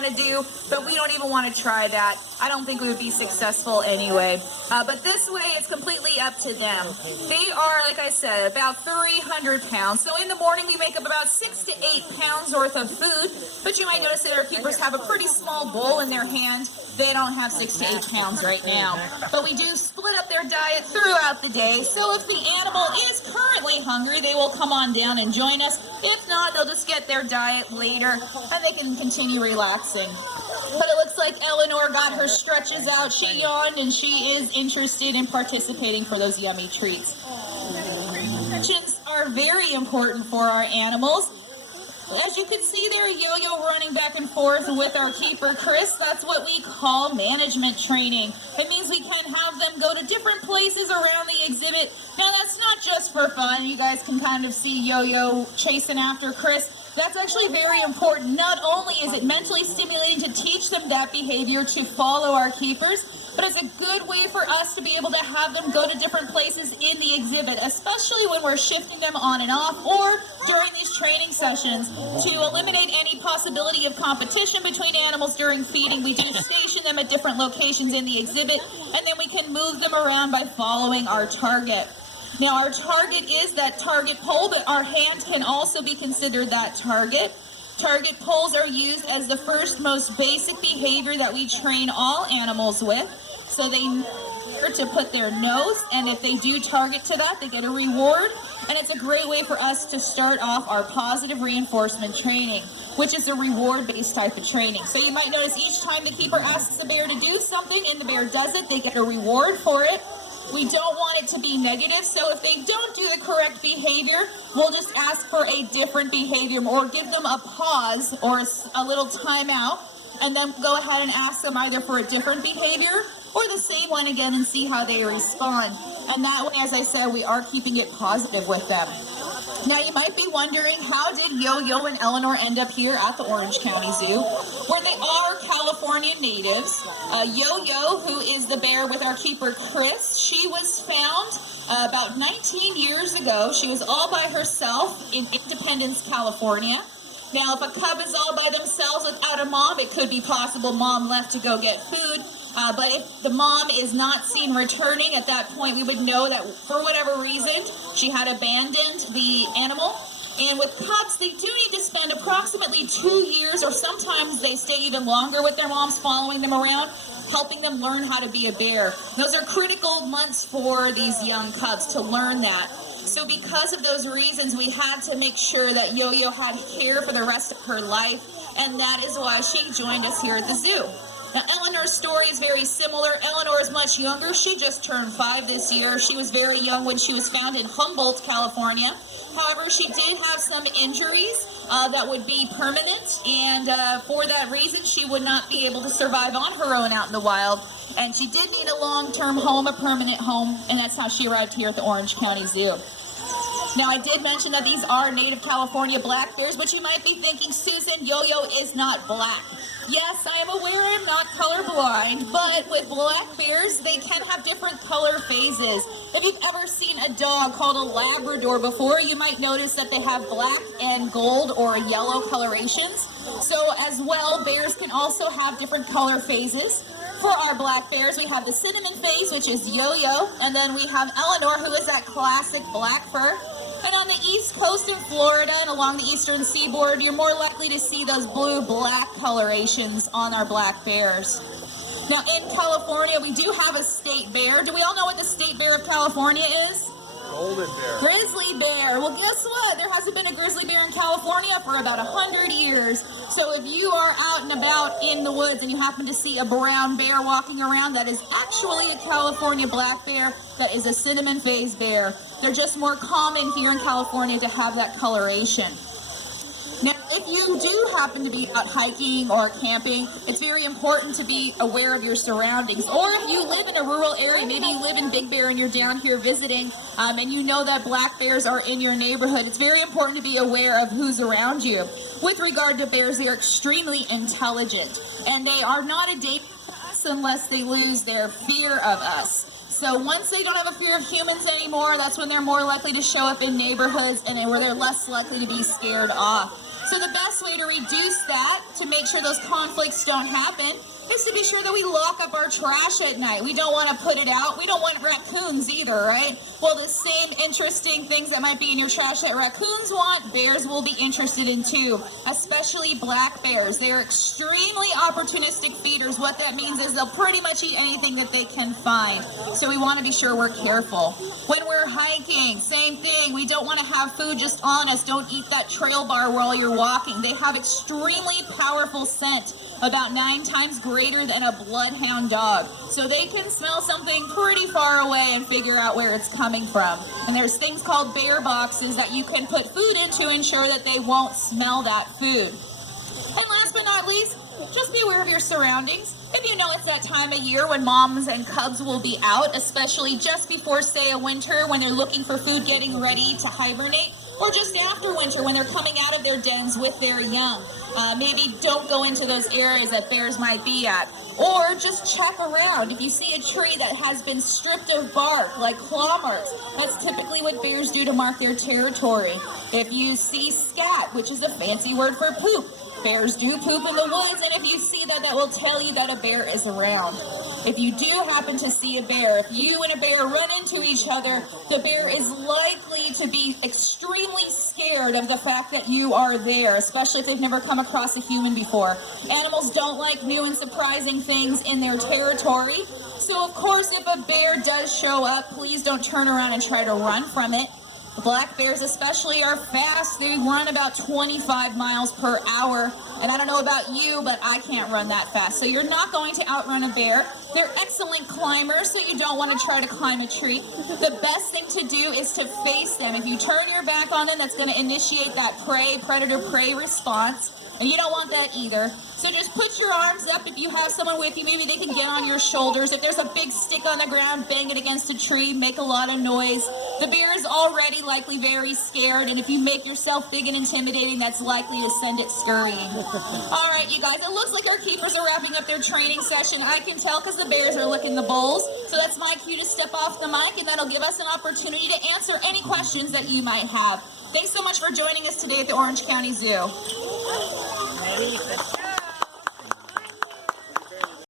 want to do, but we don't even want to try that. I don't think we would be successful anyway. But this way, it's completely up to them. They are, like I said, about 300 pounds. So in the morning, we make up about 6 to 8 pounds worth of food. But you might notice that our keepers have a pretty small bowl in their hand. They don't have 6 to 8 pounds right now. But we do split up their diet throughout the day. So if the animal is currently hungry, they will come on down and join us. If not, they'll just get their diet later and they can continue relaxing. But it looks like Eleanor got her stretches out. She yawned and she is interested in participating for those yummy treats. Stretches are very important for our animals. As you can see there, Yoyo running back and forth with our keeper, Chris. That's what we call management training. It means we can have them go to different places around the exhibit. Now, that's not just for fun. You guys can kind of see Yoyo chasing after Chris. That's actually very important. Not only is it mentally stimulating to teach them that behavior to follow our keepers, but it's a good way for us to be able to have them go to different places in the exhibit, especially when we're shifting them on and off or during these training sessions. To eliminate any possibility of competition between animals during feeding, we do station them at different locations in the exhibit, and then we can move them around by following our target. Now, our target is that target pole, but our hand can also be considered that target. Target poles are used as the first most basic behavior that we train all animals with. So they learn to put their nose, and if they do target to that, they get a reward. And it's a great way for us to start off our positive reinforcement training, which is a reward-based type of training. So you might notice each time the keeper asks the bear to do something and the bear does it, they get a reward for it. We don't want it to be negative, so if they don't do the correct behavior, we'll just ask for a different behavior or give them a pause or a little timeout, and then go ahead and ask them either for a different behavior or the same one again and see how they respond. And that way, as I said, we are keeping it positive with them. Now, you might be wondering, how did Yoyo and Eleanor end up here at the Orange County Zoo, where they are California natives? Yoyo, who is the bear with our keeper, Chris, she was found about 19 years ago. She was all by herself in Independence, California. Now, if a cub is all by themselves without a mom, it could be possible mom left to go get food. But if the mom is not seen returning, at that point we would know that for whatever reason she had abandoned the animal. And with cubs, they do need to spend approximately 2 years, or sometimes they stay even longer with their moms, following them around, helping them learn how to be a bear. Those are critical months for these young cubs to learn that. So because of those reasons, we had to make sure that Yoyo had care for the rest of her life, and that is why she joined us here at the zoo. Now, Eleanor's story is very similar. Eleanor is much younger. She just turned 5 this year. She was very young when she was found in Humboldt, California. However, she did have some injuries that would be permanent, and for that reason, she would not be able to survive on her own out in the wild. And she did need a long-term home, a permanent home, and that's how she arrived here at the Orange County Zoo. Now, I did mention that these are native California black bears, but you might be thinking, Susan, Yoyo is not black. Yes, I am aware I'm not colorblind, but with black bears, they can have different color phases. If you've ever seen a dog called a Labrador before, you might notice that they have black and gold or yellow colorations. So as well, bears can also have different color phases. For our black bears, we have the cinnamon phase, which is Yoyo, and then we have Eleanor, who is that classic black fur. And on the East Coast in Florida and along the eastern seaboard, you're more likely to see those blue-black colorations on our black bears. Now, in California, we do have a state bear. Do we all know what the state bear of California is? Golden bear. Grizzly bear. Well, guess what? There hasn't been a grizzly bear in California for about 100 years. So if you are out and about in the woods and you happen to see a brown bear walking around, that is actually a California black bear. That is a cinnamon phase bear. They're just more common here in California to have that coloration. Now, if you do happen to be out hiking or camping, it's very important to be aware of your surroundings. Or if you live in a rural area, maybe you live in Big Bear and you're down here visiting, and you know that black bears are in your neighborhood, it's very important to be aware of who's around you. With regard to bears, they are extremely intelligent, and they are not a danger to us unless they lose their fear of us. So once they don't have a fear of humans anymore, that's when they're more likely to show up in neighborhoods and where they're less likely to be scared off. So the best way to reduce that, to make sure those conflicts don't happen, is to be sure that we lock up our trash at night. We don't want to put it out. We don't want raccoons either, right? Well, the same interesting things that might be in your trash that raccoons want, bears will be interested in too, especially black bears. They're extremely opportunistic feeders. What that means is they'll pretty much eat anything that they can find. So we want to be sure we're careful. When we're hiking, same thing. We don't want to have food just on us. Don't eat that trail bar while you're walking. They have extremely powerful scent, about 9 times greater than a bloodhound dog. So they can smell something pretty far away and figure out where it's coming from. And there's things called bear boxes that you can put food into to ensure that they won't smell that food. And last but not least, just be aware of your surroundings. If you know it's that time of year when moms and cubs will be out, especially just before, say, a winter when they're looking for food, getting ready to hibernate, or just after winter when they're coming out of their dens with their young. Maybe don't go into those areas that bears might be at. Or just check around. If you see a tree that has been stripped of bark, like claw marks, that's typically what bears do to mark their territory. If you see scat, which is a fancy word for poop, bears do poop in the woods, and if you see that, that will tell you that a bear is around. If you do happen to see a bear, if you and a bear run into each other, the bear is likely to be extremely scared of the fact that you are there, especially if they've never come across a human before. Animals don't like new and surprising things in their territory. So, of course, if a bear does show up, please don't turn around and try to run from it. Black bears especially are fast. They run about 25 miles per hour. And I don't know about you, but I can't run that fast. So you're not going to outrun a bear. They're excellent climbers, so you don't want to try to climb a tree. The best thing to do is to face them. If you turn your back on them, that's going to initiate that predator-prey response. And you don't want that either. So just put your arms up. If you have someone with you, maybe they can get on your shoulders. If there's a big stick on the ground, bang it against a tree, make a lot of noise. The bear is already likely very scared, and if you make yourself big and intimidating, that's likely to send it scurrying. All right, you guys, it looks like our keepers are wrapping up their training session. I can tell because the bears are licking the bowls. So that's my cue to step off the mic, and that'll give us an opportunity to answer any questions that you might have. Thanks so much for joining us today at the Orange County Zoo. Ready?